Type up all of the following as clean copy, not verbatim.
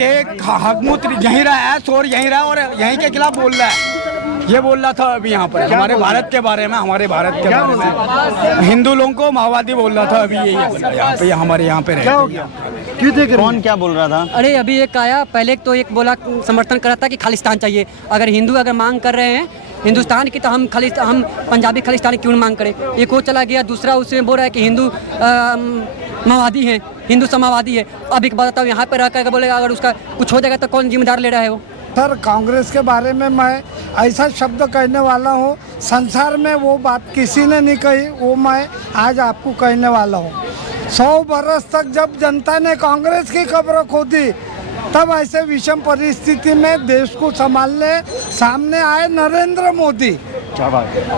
एक हकमुत यहीं रहा है, शोर यहीं रहा और यहीं के खिलाफ बोल रहा है। ये बोल रहा था अभी यहाँ पर हमारे भारत के बारे में, हिंदू लोगों को माओवादी बोल रहा था। अभी यही यहाँ पे हमारे यहाँ पे क्या हो गया? क्यों देख रहे? कौन क्या बोल रहा था? अरे अभी एक आया, पहले तो एक बोला समर्थन कर रहा था कि खालिस्तान चाहिए। अगर हिंदू अगर मांग कर रहे हैं हिंदुस्तान की तो हम पंजाबी खालिस्तान क्यों मांग करें। एक वो चला गया, दूसरा उसमें बोल रहा है कि हिंदू माओवादी हैं, हिंदू समावादी है। अब एक बात बताओ, यहाँ पर रह कर बोलेगा अगर उसका कुछ हो जाएगा तो कौन जिम्मेदार ले रहा है वो? सर, कांग्रेस के बारे में मैं ऐसा शब्द कहने वाला हूँ, संसार में वो बात किसी ने नहीं कही, वो मैं आज आपको कहने वाला हूँ। 100 बरस तक जब जनता ने कांग्रेस की कब्र खोदी, तब ऐसे विषम परिस्थिति में देश को संभालने सामने आए नरेंद्र मोदी।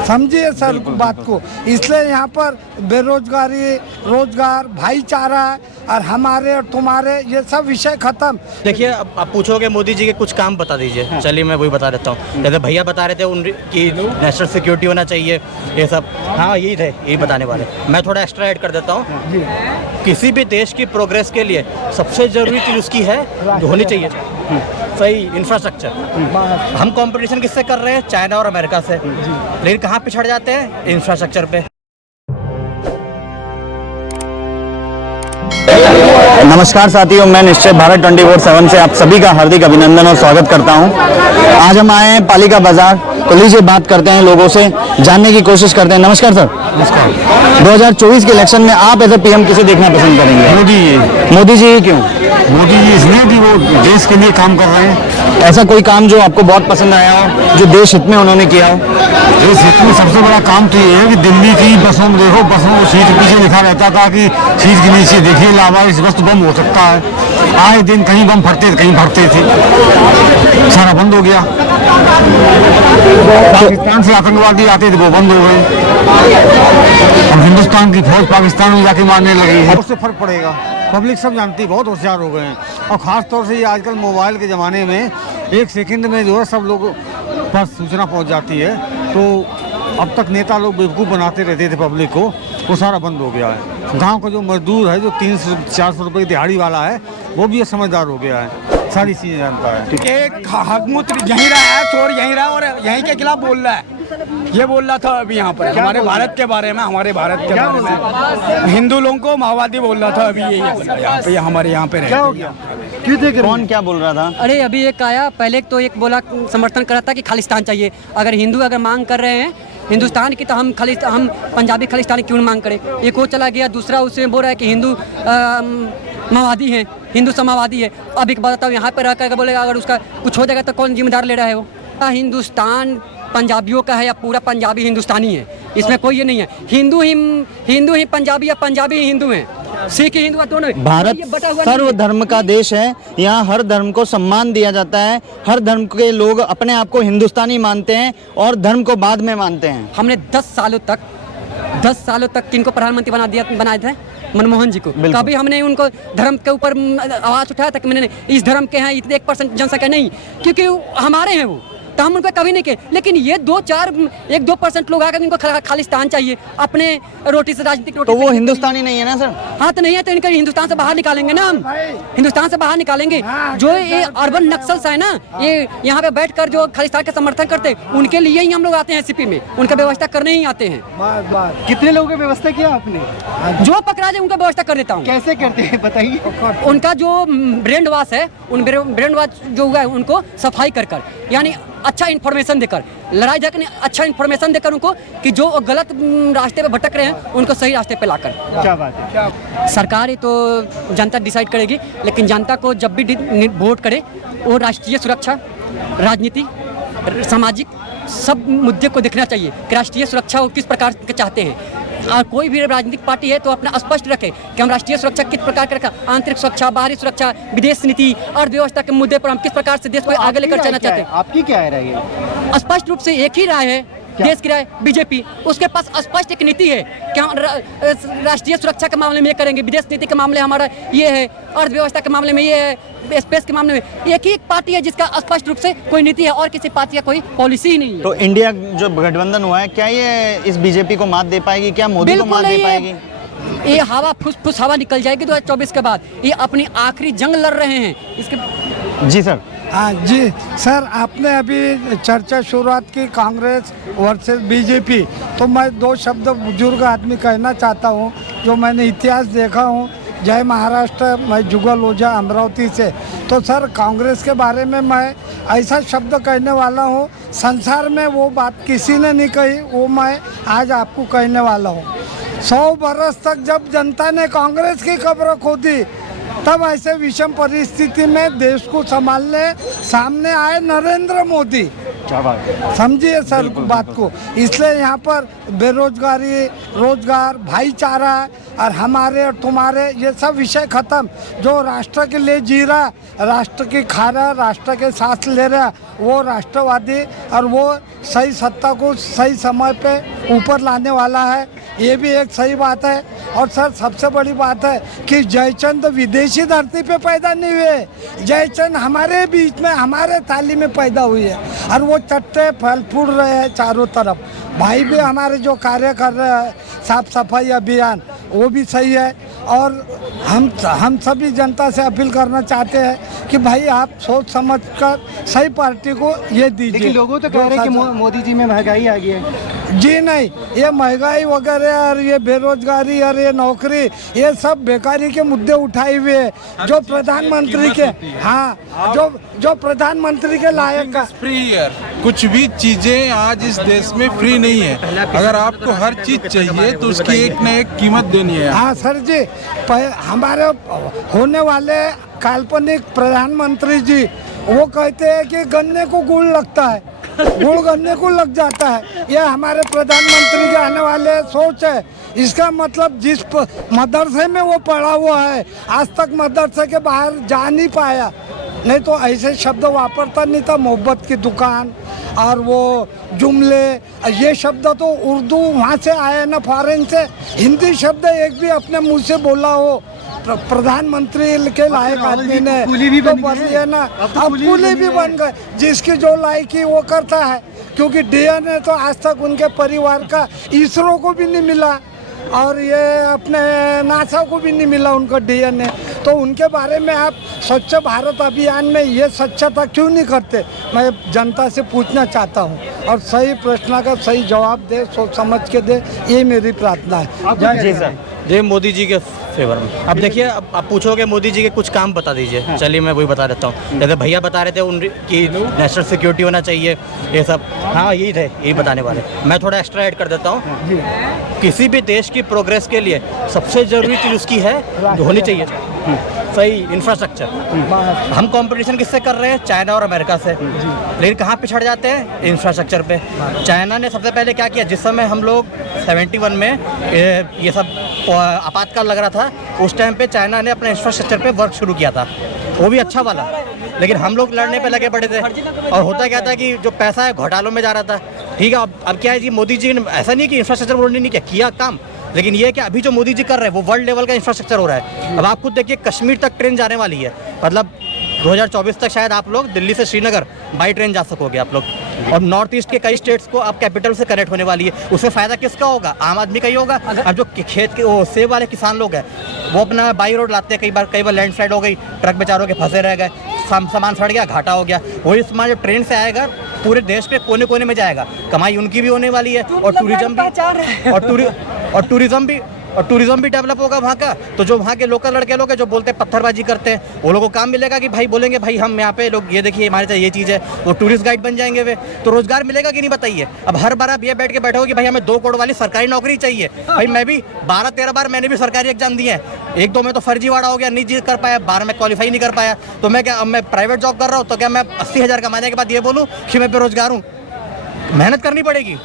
समझिए सर बात को। इसलिए यहाँ पर बेरोजगारी, रोजगार, भाईचारा और हमारे और तुम्हारे ये सब विषय खत्म। देखिए, अब आप पूछोगे मोदी जी के कुछ काम बता दीजिए। हाँ। चलिए मैं वही बता देता हूँ। जैसे भैया बता रहे थे उनकी नेशनल सिक्योरिटी होना चाहिए, ये सब। हाँ, यही थे, यही बताने वाले। मैं थोड़ा एक्स्ट्रा ऐड कर देता हूँ। किसी भी देश की प्रोग्रेस के लिए सबसे जरूरी चीज़ उसकी है जो होनी चाहिए सही इंफ्रास्ट्रक्चर। हम कंपटीशन किससे कर रहे हैं? चाइना और अमेरिका से। लेकिन कहाँ पिछड़ जाते हैं? इंफ्रास्ट्रक्चर पे। नमस्कार साथियों, मैं निश्चय भारत 24/7 से आप सभी का हार्दिक अभिनंदन और स्वागत करता हूं। आज हम आए हैं पालिका बाजार, तो लीजिए बात करते हैं लोगों से, जानने की कोशिश करते हैं। नमस्कार सर। नमस्कार। 2024 के इलेक्शन में आप एज ए पीएम किसे देखना पसंद करेंगे? मोदी जी। क्यों मोदी जी? इसलिए कि वो देश के लिए काम कर रहे हैं। ऐसा कोई काम जो आपको बहुत पसंद आया हो, जो देश हित में उन्होंने किया हो? देश हित में सबसे बड़ा काम तो ये है कि दिल्ली की बसों में देखो, बसों में सीट पीछे लिखा रहता था कि सीट के नीचे देखिए लावारिस वस्त बम हो सकता है। आए दिन कहीं बम फटते कहीं फटते थे, सारा बंद हो गया। पाकिस्तान से आतंकवादी आते थे, वो बंद हो गए। अब हिंदुस्तान की फौज पाकिस्तान में जाके मारने लगी है। उससे फर्क पड़ेगा। पब्लिक सब जानती है, बहुत होशियार हो गए हैं। और ख़ास तौर से ये आजकल मोबाइल के ज़माने में 1 सेकंड में जो है सब लोगों पास सूचना पहुंच जाती है। तो अब तक नेता लोग बेवकूफ़ बनाते रहते थे पब्लिक को, वो सारा बंद हो गया है। गांव का जो मजदूर है, जो 300-400 रुपये की दिहाड़ी वाला है, वो भी समझदार हो गया है, सारी चीज़ें जानता है। एक हकमुत यहीं रहा है, शोर यहीं रहा और यहीं के खिलाफ बोल रहा है। ये बोल रहा था अभी यहाँ पर हमारे भारत के बारे में, हिंदू लोगों को माओवादी बोल रहा था। अभी यही यहाँ पे हमारे यहाँ पे क्या हो गया? क्यों देख रहे? कौन क्या बोल रहा था? अरे अभी एक आया, पहले तो एक बोला समर्थन कर रहा था कि खालिस्तान चाहिए। अगर हिंदू अगर मांग कर रहे हैं हिंदुस्तान की तो हम पंजाबी खालिस्तान क्यों मांग करें। एक वो चला गया, दूसरा उसमें बोल रहा है कि हिंदू माओवादी हैं, हिंदू समावादी है। अब एक बात बताओ, यहाँ पर रह कर बोलेगा अगर उसका कुछ हो जाएगा तो कौन जिम्मेदार ले रहा है वो? हिंदुस्तान पंजाबियों का है या पूरा पंजाबी हिंदुस्तानी है, इसमें कोई ये नहीं है। हिंदू ही पंजाबी या पंजाबी ही हिंदू हैं, सिख हिंदू दोनों। भारत सर्वधर्म का देश है, यहाँ हर धर्म को सम्मान दिया जाता है। हर धर्म के लोग अपने आप को हिंदुस्तानी मानते हैं और धर्म को बाद में मानते हैं। हमने 10 सालों तक किनको प्रधानमंत्री बनाए थे? मनमोहन जी को। कभी हमने उनको धर्म के ऊपर आवाज़ उठाया था कि मैंने इस धर्म के हैं, इतने 1% जनसंख्या नहीं, क्योंकि हमारे हैं वो, तो हम उनको कभी नहीं किए। लेकिन ये 1-2% लोग आकर इनको खालिस्तान चाहिए, अपने रोटी से राजनीतिक रोटी। तो वो हिंदुस्तानी नहीं है ना सर? हाँ, तो नहीं है तो इनको हिंदुस्तान से बाहर निकालेंगे ना, हम हिंदुस्तान से बाहर निकालेंगे। जो ये अर्बन नक्सल्स है ना, ये यहाँ पे बैठकर जो खालिस्तान का समर्थन करते, उनके लिए ही हम लोग आते हैं सीपी में, उनका व्यवस्था करने ही आते हैं। कितने लोगों की व्यवस्था किया आपने? जो पकड़ा जाए उनका व्यवस्था कर देता हूँ। कैसे करते हैं बताइए? उनका जो ब्रेन वॉश है, उन ब्रेन वॉश जो हुआ है उनको सफाई कर यानी अच्छा इन्फॉर्मेशन देकर, लड़ाई झगड़े अच्छा इन्फॉर्मेशन देकर उनको कि जो गलत रास्ते पे भटक रहे हैं उनको सही रास्ते पे लाकर। क्या बात है? सरकार ही तो जनता डिसाइड करेगी, लेकिन जनता को जब भी वोट करे वो राष्ट्रीय सुरक्षा, राजनीति, सामाजिक सब मुद्दे को देखना चाहिए कि राष्ट्रीय सुरक्षा वो किस प्रकार के चाहते हैं। और कोई भी राजनीतिक पार्टी है तो अपना स्पष्ट रखे कि हम राष्ट्रीय सुरक्षा किस प्रकार का रखा, आंतरिक सुरक्षा, बाहरी सुरक्षा, विदेश नीति, अर्थव्यवस्था के मुद्दे पर हम किस प्रकार से देश को आगे लेकर चलना चाहते हैं। आपकी क्या राय है? स्पष्ट रूप से एक ही राय है, देश की राय बीजेपी। उसके पास स्पष्ट एक नीति है कि हम राष्ट्रीय सुरक्षा के मामले में ये करेंगे, विदेश नीति के मामले हमारा ये है, अर्थव्यवस्था के मामले में ये है, स्पेस के मामले में। एक ही पार्टी है जिसका स्पष्ट रूप से कोई नीति है और किसी पार्टी का कोई पॉलिसी ही नहीं है। तो इंडिया जो गठबंधन हुआ है, क्या ये इस बीजेपी को मात दे पाएगी? क्या मोदी को मात दे पाएगी? ये हवा फुस हवा निकल जाएगी 2024 के बाद। ये अपनी आखिरी जंग लड़ रहे हैं, इसके जी सर। हाँ जी सर, आपने अभी चर्चा शुरुआत की कांग्रेस वर्सेस बीजेपी, तो मैं दो शब्द बुजुर्ग आदमी कहना चाहता हूँ जो मैंने इतिहास देखा हूँ। जय महाराष्ट्र, मैं जुगल ओझा अमरावती से। तो सर कांग्रेस के बारे में मैं ऐसा शब्द कहने वाला हूँ, संसार में वो बात किसी ने नहीं कही, वो मैं आज आपको कहने वाला हूँ। 100 बरस तक जब जनता ने कांग्रेस की कब्र खोदी, तब ऐसे विषम परिस्थिति में देश को संभालने सामने आए नरेंद्र मोदी। क्या बात है। समझिए सर बात को। इसलिए यहाँ पर बेरोजगारी, रोजगार, भाईचारा और हमारे और तुम्हारे ये सब विषय खत्म। जो राष्ट्र के लिए जी रहा, राष्ट्र की खा रहा, राष्ट्र के साथ ले रहा, वो राष्ट्रवादी और वो सही सत्ता को सही समय पे ऊपर लाने वाला है। ये भी एक सही बात है। और सर सबसे बड़ी बात है कि जयचंद विदेशी धरती पे पैदा नहीं हुए, जयचंद हमारे बीच में, हमारे थाली में पैदा हुई है। और वो चट्टे फल फूल रहे हैं चारों तरफ। भाई भी हमारे जो कार्य कर रहे हैं, साफ सफाई अभियान, वो भी सही है। और हम सभी जनता से अपील करना चाहते हैं कि भाई आप सोच समझ कर सही पार्टी को ये दीजिए। लेकिन लोगों तो कह रहे हैं कि मोदी जी में महंगाई आ गई है। जी नहीं, ये महंगाई वगैरह और ये बेरोजगारी और ये नौकरी, ये सब बेकारी के मुद्दे उठाए हुए हैं जो प्रधानमंत्री के, हाँ, जो प्रधानमंत्री के लायक का। फ्री है, कुछ भी चीजें आज इस देश में फ्री नहीं है। अगर आपको हर चीज चाहिए तो उसकी एक न एक कीमत देनी है। हाँ सर जी, हमारे होने वाले काल्पनिक प्रधानमंत्री जी वो कहते हैं कि गन्ने को गुड़ लगता है, गुड़ गन्ने को लग जाता है। यह हमारे प्रधानमंत्री के आने वाले सोच है। इसका मतलब जिस मदरसे में वो पढ़ा हुआ है, आज तक मदरसे के बाहर जा नहीं पाया। नहीं तो ऐसे शब्द वापरता नहीं था, मोहब्बत की दुकान और वो जुमले, ये शब्द तो उर्दू वहाँ से आया ना, फॉरेन से। हिंदी शब्द एक भी अपने मुंह से बोला हो प्रधानमंत्री के लायक आदमी ने तो बोलिए ना। अब कुली भी बन गए, जिसकी जो लायकी वो करता है। क्योंकि डीएनए तो आज तक उनके परिवार का इसरो को भी नहीं मिला और ये अपने नासा को भी नहीं मिला उनका डीएनए। तो उनके बारे में आप स्वच्छ भारत अभियान में ये स्वच्छता क्यों नहीं करते, मैं जनता से पूछना चाहता हूँ। और सही प्रश्न का सही जवाब दे, सोच समझ के दे, ये मेरी प्रार्थना है। जी सर। जय मोदी जी के फेवर में। अब देखिए, अब आप पूछोगे मोदी जी के कुछ काम बता दीजिए। चलिए मैं वही बता देता हूँ। जैसे भैया बता रहे थे उनकी नेशनल सिक्योरिटी होना चाहिए, ये सब, हाँ यही थे, यही बताने वाले। मैं थोड़ा एक्स्ट्रा ऐड कर देता हूँ। किसी भी देश की प्रोग्रेस के लिए सबसे ज़रूरी चीज़ उसकी है होनी चाहिए सही इंफ्रास्ट्रक्चर। हम कंपटीशन किससे कर रहे हैं? चाइना और अमेरिका से। लेकिन कहाँ पिछड़ जाते हैं? इंफ्रास्ट्रक्चर पे। चाइना ने सबसे पहले क्या किया, जिस समय हम लोग 71 में ये सब आपातकाल लग रहा था, उस टाइम पे चाइना ने अपने इंफ्रास्ट्रक्चर पे वर्क शुरू किया था, वो भी अच्छा वाला। लेकिन हम लोग लड़ने पे लगे पड़े थे और होता क्या था कि जो पैसा है घोटालों में जा रहा था। ठीक है, अब क्या है जी, मोदी जी ने ऐसा नहीं कि इंफ्रास्ट्रक्चर उन्होंने नहीं किया काम, लेकिन ये है कि अभी जो मोदी जी कर रहे हैं वो वर्ल्ड लेवल का इंफ्रास्ट्रक्चर हो रहा है। अब आप खुद देखिए, कश्मीर तक ट्रेन जाने वाली है, मतलब 2024 तक शायद आप लोग दिल्ली से श्रीनगर बाई ट्रेन जा सकोगे आप लोग। और नॉर्थ ईस्ट के कई स्टेट्स को अब कैपिटल से कनेक्ट होने वाली है। उससे फ़ायदा किसका होगा? आम आदमी का ही होगा। अब जो खेत के वो सेब वाले किसान लोग हैं, वो अपना बाई रोड लाते हैं, कई बार लैंडस्लाइड हो गई, ट्रक बेचारों के फंसे रह गए, सामान सड़ गया, घाटा हो गया। वही सामान जो ट्रेन से आएगा पूरे देश के कोने कोने में जाएगा, कमाई उनकी भी होने वाली है और टूरिज्म भी डेवलप होगा वहाँ का। तो जो वहाँ के लोकल लड़के लोग हैं जो बोलते हैं पत्थरबाजी करते हैं, वो लोगों को काम मिलेगा कि भाई बोलेंगे भाई हम यहाँ पे लोग ये देखिए हमारे साथ ये चीज़ है, वो टूरिस्ट गाइड बन जाएंगे वे, तो रोजगार मिलेगा कि नहीं बताइए। अब हर बार आप ये बैठ के बैठोगे कि भाई हमें 2 करोड़ वाली सरकारी नौकरी चाहिए। भाई मैं भी 12-13 बार मैंने भी सरकारी एग्जाम दिए हैं, 1-2 में तो फर्जीवाड़ा हो गया, नहीं कर पाया, 12 में क्वालिफाई नहीं कर पाया। तो मैं क्या, अब मैं प्राइवेट जॉब कर रहा हूँ तो क्या मैं 80,000 कमाने के बाद ये बोलूँ कि मैं बेरोजगार हूँ? मेहनत करनी पड़ेगी।